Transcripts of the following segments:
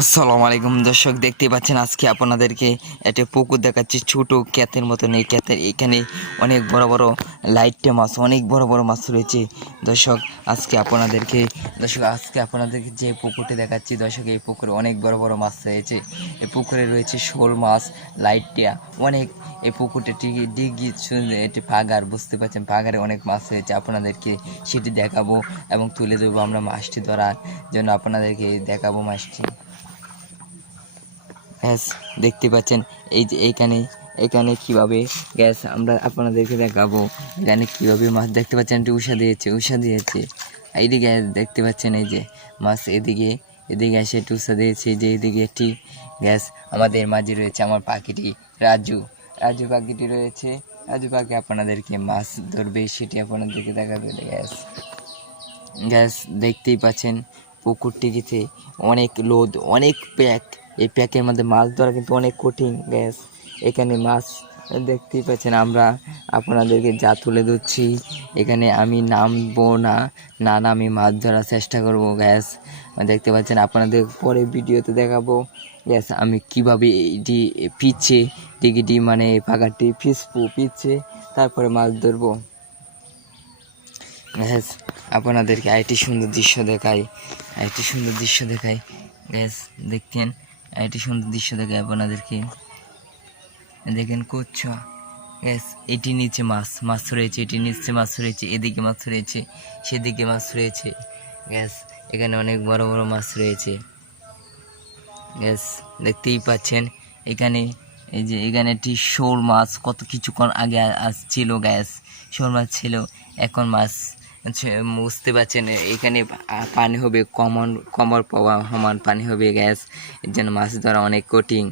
আসসালামু আলাইকুম দর্শক, দেখতেই পাচ্ছেন আজকে আপনাদেরকে একটা পুকুর দেখাচ্ছি, ছোট ক্যাতের মতন। এই ক্যাতের এখানে অনেক বড় বড় লাইটে মাছ, অনেক বড় বড় মাছ রয়েছে। দর্শক আজকে আপনাদেরকে যে পুকুরটি দেখাচ্ছি দর্শক, এই পুকুরে অনেক বড় বড় মাছ রয়েছে। এই পুকুরে রয়েছে শোল মাছ, লাইটিয়া অনেক। এই পুকুরটা ডিগি এটি পাগার, বুঝতে পারছেন, পাগারে অনেক মাছ রয়েছে। আপনাদেরকে সেটি দেখাবো এবং তুলে দেবো আমরা মাছটি ধরার জন্য। আপনাদেরকে দেখাবো মাছটি। গ্যাস দেখতে পাচ্ছেন এই যে এখানে কিভাবে গ্যাস আমরা আপনাদেরকে দেখাবো। এখানে কিভাবে মাছ দেখতে পাচ্ছেন, একটু উষা দিয়েছে। এইদিকে দেখতে পাচ্ছেন এই যে মাছ, এদিকে এসে একটু উষা দিয়েছে। যে এদিকে একটি গ্যাস আমাদের মাঝে রয়েছে আমার পাখিটি রাজু পাখিটি রয়েছে। রাজু পাখি আপনাদেরকে মাছ ধরবে, সেটি আপনাদেরকে দেখাবে। গ্যাস দেখতেই পাচ্ছেন পুকুরটিতে অনেক লোদ, অনেক প্যাক। এই প্যাকের মধ্যে মাছ ধরা কিন্তু অনেক কঠিন। গ্যাস এখানে মাছ দেখতেই পাচ্ছেন, আমরা আপনাদেরকে যা তুলে ধরছি। এখানে আমি নামবো না, আমি মাছ ধরার চেষ্টা করব। গ্যাস দেখতে পাচ্ছেন, আপনাদের পরে ভিডিওতে দেখাবো। গ্যাস আমি কিভাবে এটি পিচ্ছে টিকিটি মানে পাখাটি পিচ্ছে তারপরে মাছ ধরবো। গ্যাস আপনাদেরকে আরেকটি সুন্দর দৃশ্য দেখাই। গ্যাস দেখতেন, আরেকটি সুন্দর দৃশ্য দেখাই আপনাদেরকে। দেখেন কুচ্ছা। গ্যাস এটি নিচে মাছ রয়েছে, এটি নিচে মাছ রয়েছে, এদিকে মাছ রয়েছে, সেদিকে মাছ রয়েছে। গ্যাস এখানে অনেক বড় বড় মাছ রয়েছে। গ্যাস দেখতেই পাচ্ছেন এখানে এখানে একটি শোল মাছ কত কিছুক্ষণ আগে ছিল। গ্যাস শোল মাছ ছিল, এখন মাছ বুঝতে পারছেন। এখানে পানি হবে কমর পাওয়া সমান পানি হবে। গ্যাস এর জন্য মাছ ধরা অনেক কঠিন।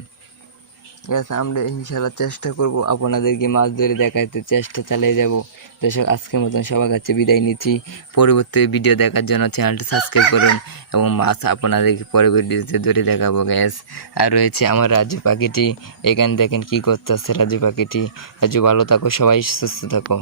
গ্যাস আমরা ইনশাল্লাহ চেষ্টা করব, আপনাদেরকে মাছ ধরে দেখাতে চেষ্টা চালিয়ে যাব। দর্শক আজকের মতন সবার কাছে বিদায় নিচ্ছি। পরবর্তী ভিডিও দেখার জন্য চ্যানেলটি সাবস্ক্রাইব করুন এবং মাছ আপনাদেরকে পরবর্তীতে ধরে দেখাবো। গ্যাস আর রয়েছে আমার রাজু পাখিটি, এখানে দেখেন কি করতে আসছে রাজু পাখিটি। রাজু ভালো থাকো, সবাই সুস্থ থাকো।